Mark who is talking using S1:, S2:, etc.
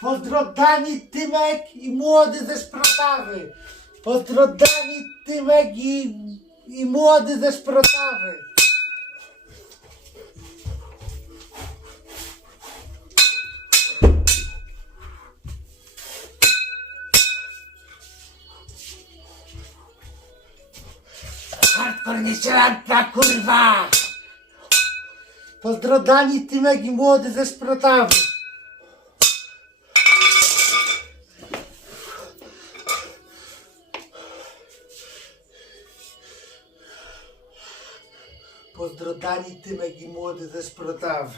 S1: Pozdro Dani, Tymek i młody ze Szprotawy. Pozdro Dani, Tymek i, i młody ze Szprotawy. Hardcore nie strzelanka, kurwa! Pozdro Dani, Tymek i młody ze. Pozdro Dani, Tymek i młody ze Szprotawy.